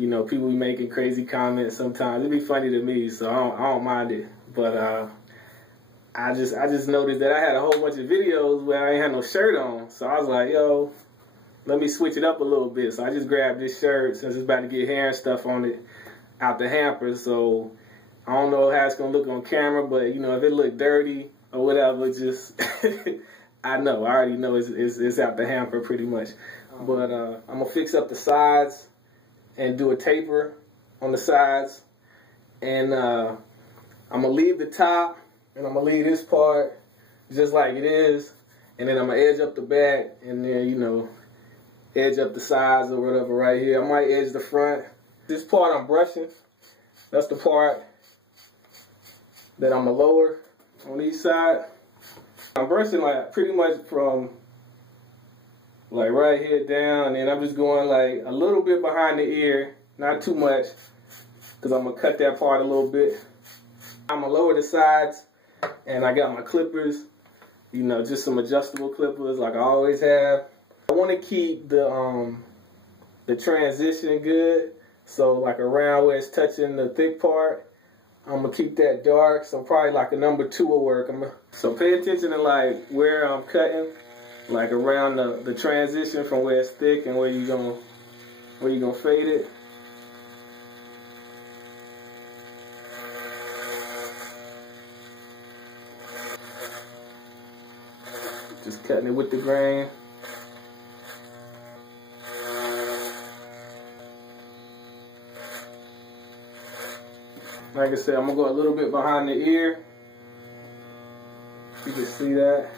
You know, people be making crazy comments sometimes. It'd be funny to me, so I don't mind it. But I just noticed that I had a whole bunch of videos where I ain't had no shirt on. So I was like, yo, let me switch it up a little bit. So I just grabbed this shirt since it's about to get hair and stuff on it out the hamper. So I don't know how it's going to look on camera, but, you know, if it look dirty or whatever, just, I already know it's out the hamper pretty much. But I'm going to fix up the sides and do a taper on the sides. And I'm going to leave the top, and I'm going to leave this part just like it is. And then I'm going to edge up the back, and then, you know, edge up the sides or whatever right here. I might edge the front. This part I'm brushing. That's the part that I'm going to lower on each side. I'm brushing like pretty much from like right here down, and then I'm just going like a little bit behind the ear, not too much, because I'm going to cut that part a little bit. I'm going to lower the sides, and I got my clippers, you know, just some adjustable clippers like I always have. I want to keep the transition good, so like around where it's touching the thick part, I'm going to keep that dark, so probably like a number 2 will work. So pay attention to like where I'm cutting, like around the transition from where it's thick and where you're gonna fade it. Just cutting it with the grain. Like I said, I'm gonna go a little bit behind the ear. You can see that.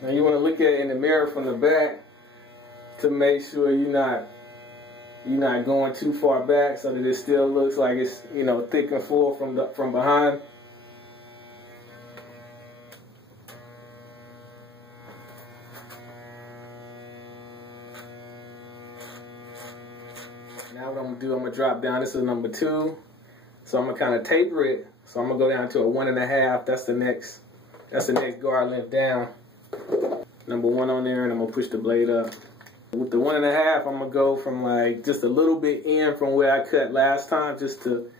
Now you want to look at it in the mirror from the back to make sure you're not going too far back, so that it still looks like it's, you know, thick and full from behind. Now what I'm gonna do, I'm gonna drop down. This is number 2, so I'm gonna kind of taper it. So I'm gonna go down to a 1.5. That's the next guard length down. Number 1 on there, and I'm gonna push the blade up. With the 1.5, I'm gonna go from like just a little bit in from where I cut last time, just to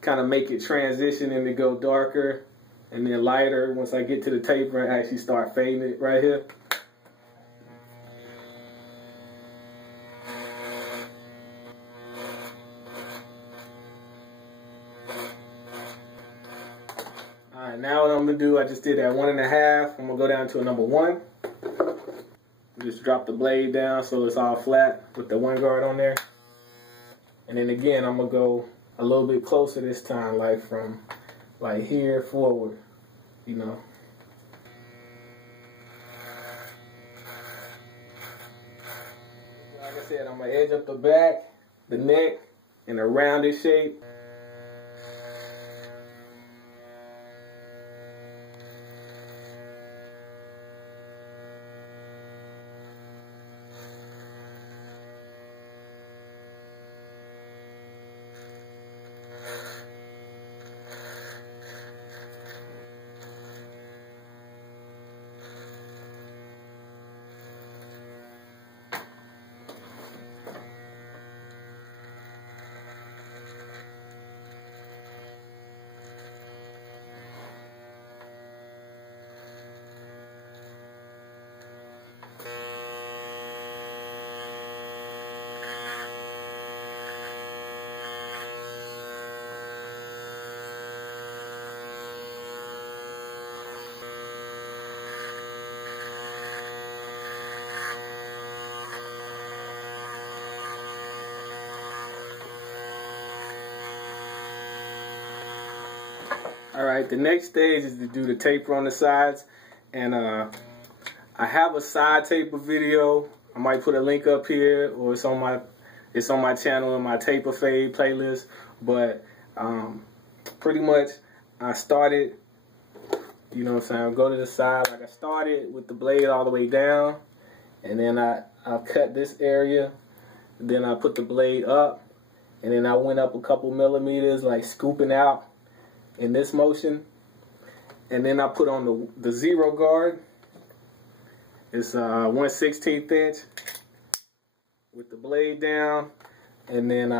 kind of make it transition and to go darker and then lighter once I get to the taper and actually start fading it right here. Alright, now what I'm gonna do, I just did that 1.5. I'm gonna go down to a number 1. Just drop the blade down so it's all flat with the 1 guard on there. And then again, I'm gonna go a little bit closer this time, like from like here forward, you know. Like I said, I'm gonna edge up the back, the neck, in a rounded shape. Alright, the next stage is to do the taper on the sides, and I have a side taper video. I might put a link up here, or it's on my channel in my taper fade playlist. But pretty much I started, you know what I'm saying, go to the side. Like I started with the blade all the way down, and then I cut this area, then I put the blade up, and then I went up a couple millimeters, like scooping out in this motion, and then I put on the 0 guard, It's 1/16 inch with the blade down, and then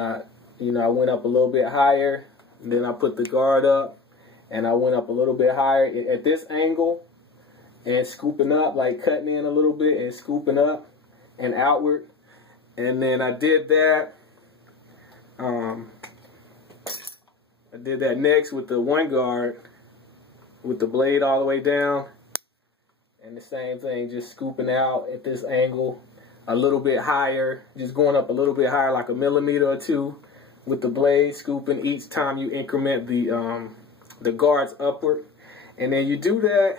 you know, I went up a little bit higher, and then I put the guard up, and I went up a little bit higher at this angle, and scooping up, like cutting in a little bit and scooping up and outward. And then I did that. I did that next with the one guard, with the blade all the way down, and the same thing, just scooping out at this angle a little bit higher, just going up a little bit higher, like a millimeter or two, with the blade scooping each time you increment the guards upward. And then you do that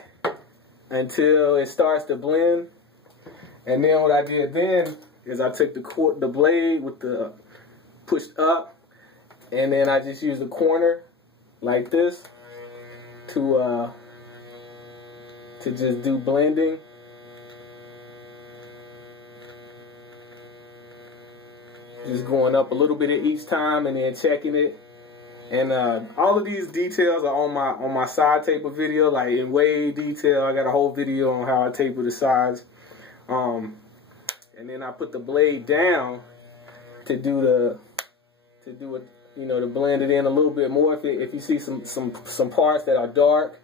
until it starts to blend. And then what I did then is I took the blade with the pushed up, and then I just used the corner like this to just do blending. Just going up a little bit at each time and then checking it. And all of these details are on my side taper video, like in way detail. I got a whole video on how I taper the sides. And then I put the blade down to do it, you know, to blend it in a little bit more. If you see some parts that are dark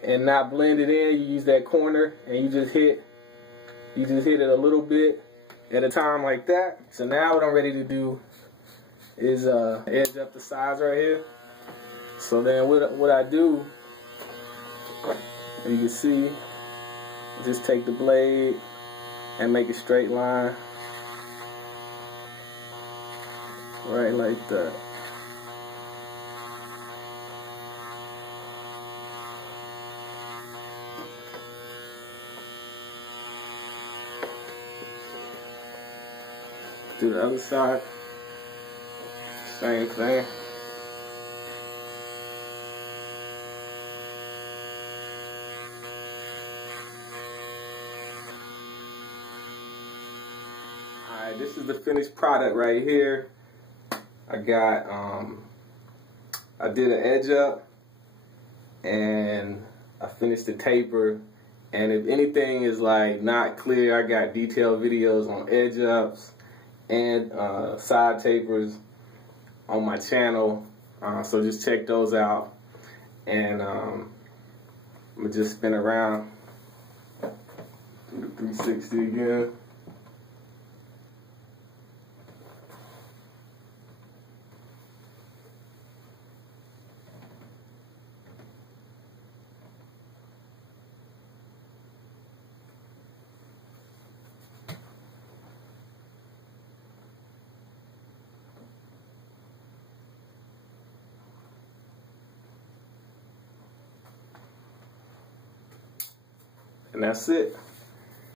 and not blended in, you use that corner and you just hit it a little bit at a time like that. So now what I'm ready to do is edge up the sides right here. So then what I do, you can see, just take the blade and make a straight line right like that. Do the other side, same thing. Alright, this is the finished product right here. I got, I did an edge up, and I finished the taper. And if anything is like not clear, I got detailed videos on edge ups and side tapers on my channel, so just check those out. And I'm gonna just spin around, do the 360 again. And that's it.